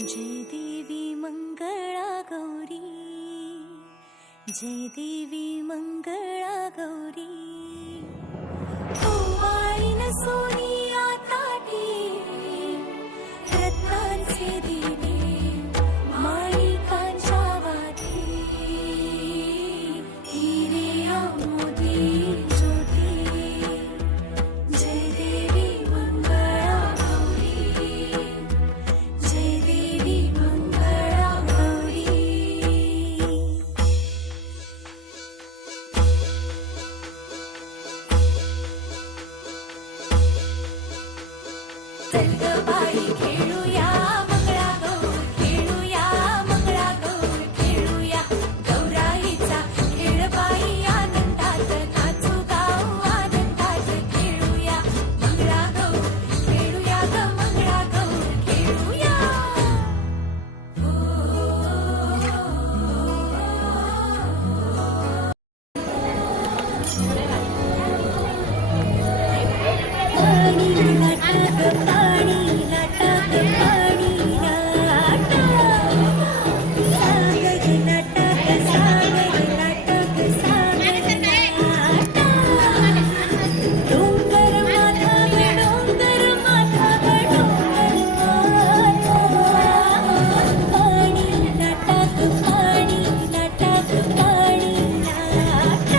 जय देवी मंगळा गौरी, जय देवी मंगळा गौरी, ओवाळीन सोनिया ताटी रत्नांचे दिवे माणिकांच्या वाती, हिरे मोदी ज्योती, जय देवी मंगळा गौरी, जय देवी मंगळा गौरी. चल ग बाई खेळूया मंगळागौर, खेळूया मंगळागौर, खेळूया गौराईचा खेळ बाई, आनंदात नाचू गाऊ, आनंदात खेळूया मंगळागौर, खेळूया ग मंगळागौर, खेळूया. पाणी लाटा ग पाणी लाटा ग पाणी लाटा, सागर लाटा ग सागर लाटा ग सागर लाटा, डोंगर माथा ग डोंगर माथा ग डोंगर माथा, पाणी लाटा ग पाणी लाटा ग पाणी लाटा.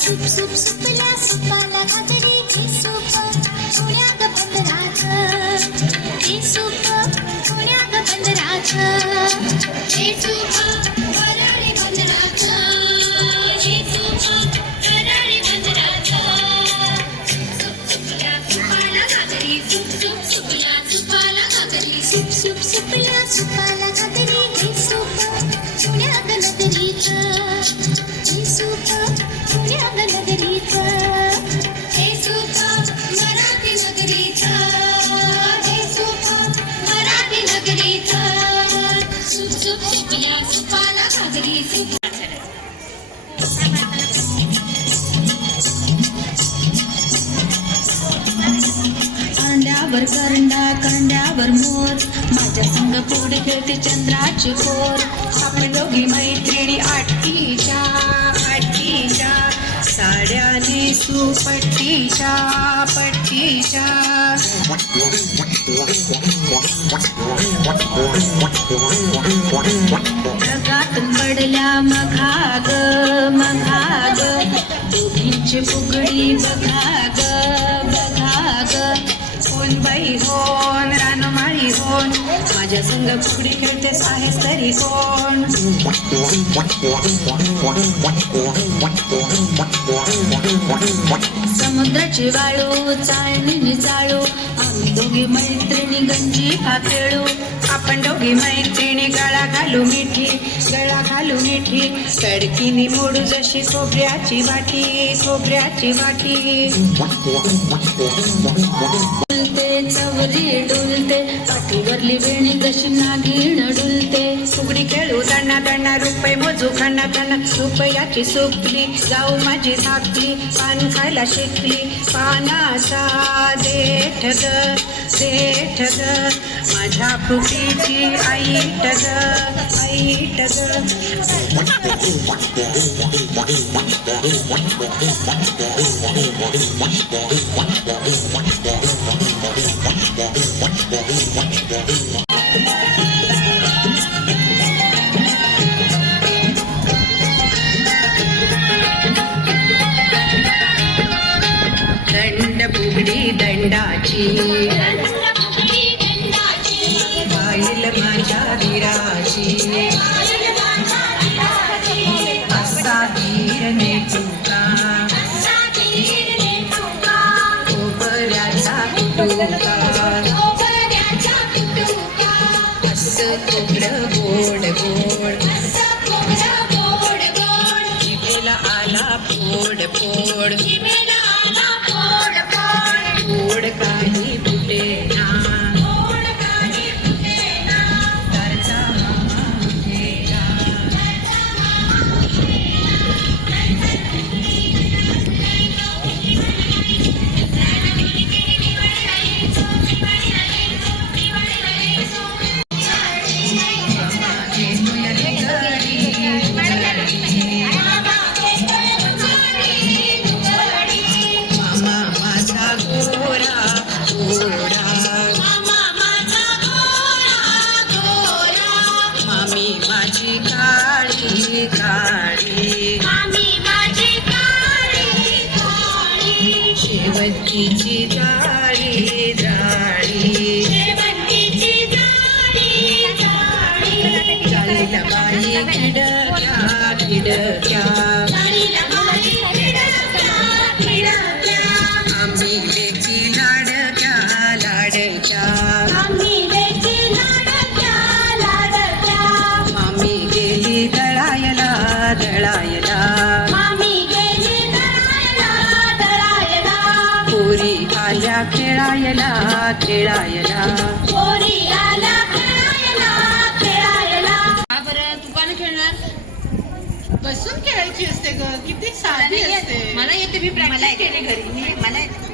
सुप सुप सुपल्या सुपाला घागरी, हे सूप पुण्यात बंदराचं, हे सूप पुण्यात बंदराचं, हे सूप वराडी बंदराचं, हे सूप वराडी बंदराचं. सुप सुपल्या सुपाला घागरी, सुप सुप सुपल्या सुपाला घागरी, सुप सुप सुपल्या सुपाला घागरी, हे सूप पुण्यात नगरीचं, हे सूप पुण्यात नगरीचं, हे सूप मराठी नगरीचं, हे सूप मराठी नगरीचं. सुप सुप सुपल्या सुपाला घागरी, सुप. कांड्यावर करंडा कांड्यावर मोर, माझ्या संग पुढे खेळते चंद्राची खोर. आपण दोघी मैत्रिणी आठीच्या आठीच्या, साड्या नेसू पट्टीच्या पट्टीच्या. ढगातून पडल्या मघाग मघाग, दोघींची फुगडी बघाग बघाग. कोण बाई होन रानमाळी होन, माझ्या संग फुगडी खेळतेस आहेस तरी कोण. समुद्राची वाळू चाळणीने चाळू, आम्ही दोघी मैत्रिणी गंजी खेळू. आपण दोघी मैत्रिणी गळा घालू मिठी गळा घालू मिठी, कडकीने मोडू जशी खोबऱ्याची वाटी खोबऱ्याची वाटी. डुलते चवरी डुलते, पाठीवरली वेणी कशी नागिण डुलते. फुगडी खेळू दण्णा दण्णा, रुपये मोजू खण्णा खण्णा, रुपयाची सुकली जाऊ माझी थाकली, पान खायला शिकली पानाचा दे देठ ग माझ्या फुटीची ऐट ग दंड फुगडी दंडाची पायल माझ्या वीराची असा धीर नेटुका खोबऱ्याचा कुटुका असं खोबरं गोड गोड जिभेला आला फोड फोड गोड काही फुटेना तरचा मामा मुझेना मामा माझा गोरा मामी माझी काळी काळी शेवंतीची जाळी जाळी चालीला बाई खिडक्या आम्ही लेकी लाडक्या मामी गेली दळायला पोरी आल्या खेळायला बरं तू का नाही खेळणार? बसून खेळायची असते ग, किती साधी असते. मला येते, मी प्रॅक्टिस केली घरी. मला येते.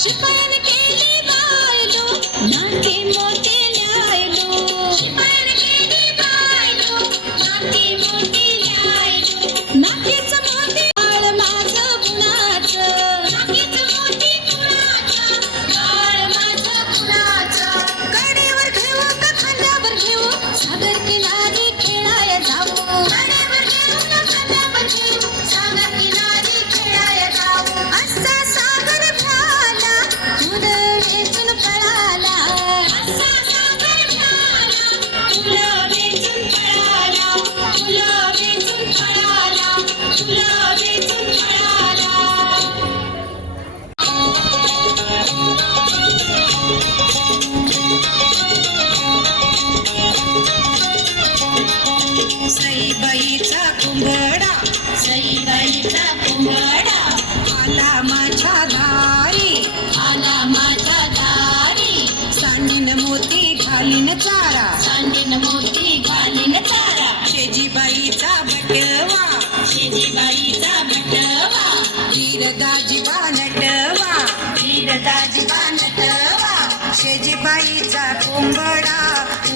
शिपायाने केले बाळलो नाके मोठे चारा सांडीन मोती घालीन चारा शेजीबाईचा बटवा शेजीबाईचा बटवा वीरदाजीबा नटवा वीरदाजीबा नटवा शेजीबाईचा कोंबडा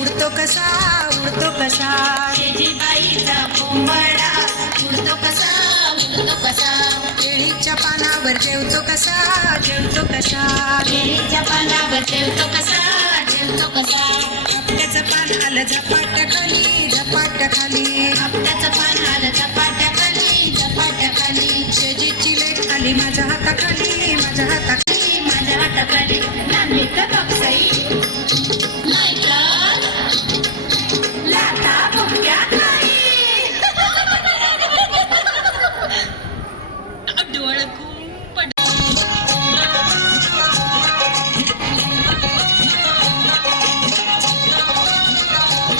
उडतो कसा उडतो कसा शेजीबाईचा कोंबडा उडतो कसा उडतो कसा केळीच्या पानावर जेवतो कसा जेवतो कसा केळीच्या पानावर जेवतो कसा जेवतो कसा आपट्याचं पान आलं झपाट्याखाली झपाट्याखाली आपट्याचं पान आलं झपाट्याखाली झपाट्याखाली शेजीची लेट आली माझ्या हाताखाली माझ्या हाताखाली माझ्या हाताखाली नांदी का कापसाई नाहीतर लाथा बुक्या खाई डोळ खूप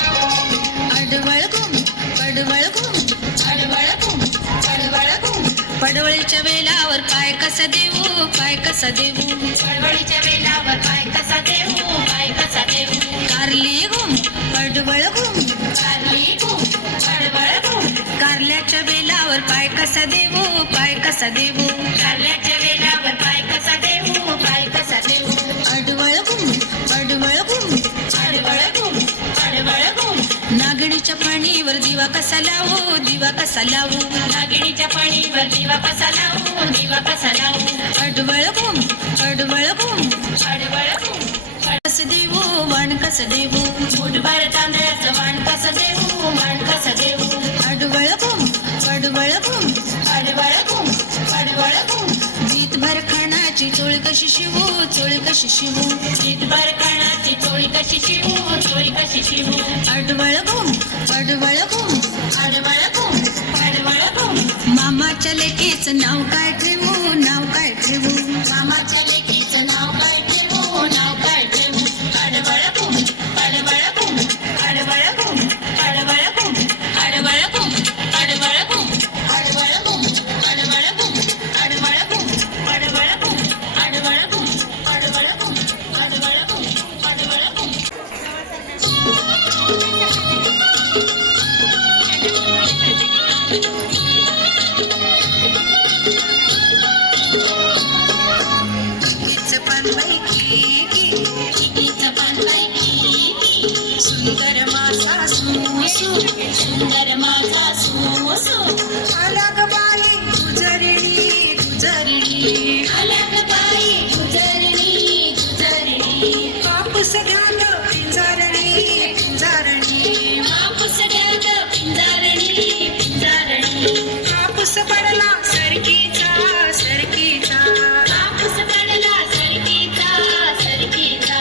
अडवळ घुम पडवळ घुम अडवळ घुम अडवळ घुम पडवळीच्या वेलावर पाय कसा देऊ पाय कसा देऊ पडवळीच्या वेलावर पाय कसा देऊ पाय कसा देऊ कारली घुम पडवळ घुम कारली घुम अडवळ घुम कारल्याच्या वेलावर पाय कसा देऊ पाय कसा देऊ कारल्याच्या वेलावर पाय कसा देऊ पाय कसा देऊ अडवळ घुम पडवळ घुम अडवळ घुम अडवळ घुम नागणीच्या पाणीवर दिवा कसा लावू दिवा कसा लावू नागिणीच्या पाणीवर दिवा कसा लावू दिवा कसा लावू अडवळ घुम पडवळ घुम अडवळ घुम कस देऊ वाण कस देऊ मुठभर तांदळाचं वाण कसं देऊ वाण कसं देऊ अडवळ घुम पडवळ घुम अडवळ घुम अडवळ घुम जीतभर खाण्याची चोळी कशी शिवू चोळी कशी शिवू जीतभर कणाची चोळी कशी शिवू चोळी कशी शिवू अडवळ घुम पडवळ घुम अडवळ घुम अडवळ घुम मामाच्या लेकीचं नाव काय ठेवू नाव काय ठेवू मामाच्या लेकीचं नाव काय ठेवू नाव काय ठेवू अडवळ घुम अडवळ घुम अडवळ घुम अडवळ घुम अडवळ घुम अडवळ घुम अडवळ घुम अडवळ घुम अडवळ घुम अडवळ घुम अडवळ घुम अडवळ घुम अडवळ घुम अडवळ घुम चिकीचं पान बाई की चिकीचं पान बाई की सुंदर मासा सुसू सुंदर माझा सुसू आला ग बाई गुजरणी गुजरणी आल्या ग बाई गुजरणी गुजरणी कापूस घ्याल पिंजारणी पिंजारणी कापूस घ्याग पिंजारणी पिंजारणी कापूस पडला सरकीचा सरकीचा कापूस पडला सरकीचा सरकीचा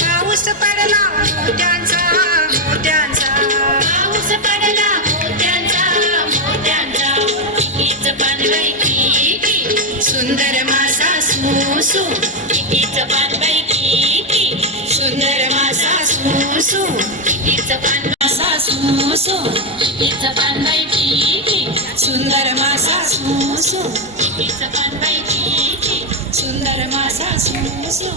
पाऊस पडला मोत्यांचा मोत्यांचा पाऊस पडला मोत्यांचा मोत्यांचा चिकीचं पान बाई की सुंदर मासा सुसू चिकीचं पान बाई की सुंदर मासा सुसू चिकीचं पान मासा सुसू चिकीचं पान बाई की सुंदर मासा सुसू चिकीचं पान बाई की सुंदर मासा सुसू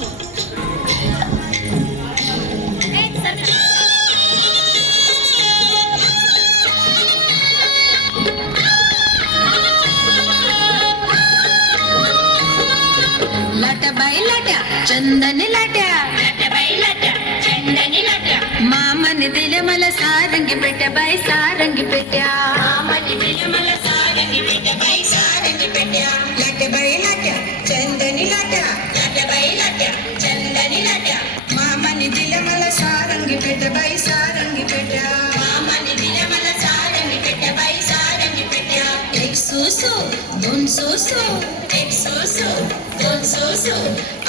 लाट्या बाई लाट्या चंदन लाट्या लाट्या बाई लाट्या चंदनी लाट्या मामाने दिले मला सारंगी पेट्या बाई सारंगी पेट्या मामाने दिलं मला सारंगी पेट्या बाई सारंगी पेट्या लाट्या बाई लाट्या चंदनी लाट्या लाट्या बाई लाट्या चंदनी लाट्या मामाने दिले मला सारंगी पेट्या बाई सारंगी पेट्या मामाने दिलं मला सारंगी पेट्या बाई सारंगी पेट्या एक सुसू दोन सुसू एक सोसो दोन सोसो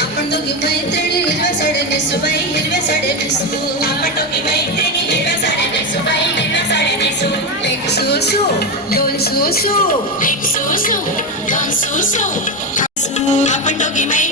आपण दोघी मैत्रिणी हिरव्या साड्या नेसू बाई हिरव्या साड्या नेसू आपण दोघी मैत्रिणी हिरव्या साड्या नेसू बाई हिरव्या साड्या नेसू एक सुसू दोन सुसू एक सोसो दोन सोसो सुसू आपण दोघी मैत्रिणी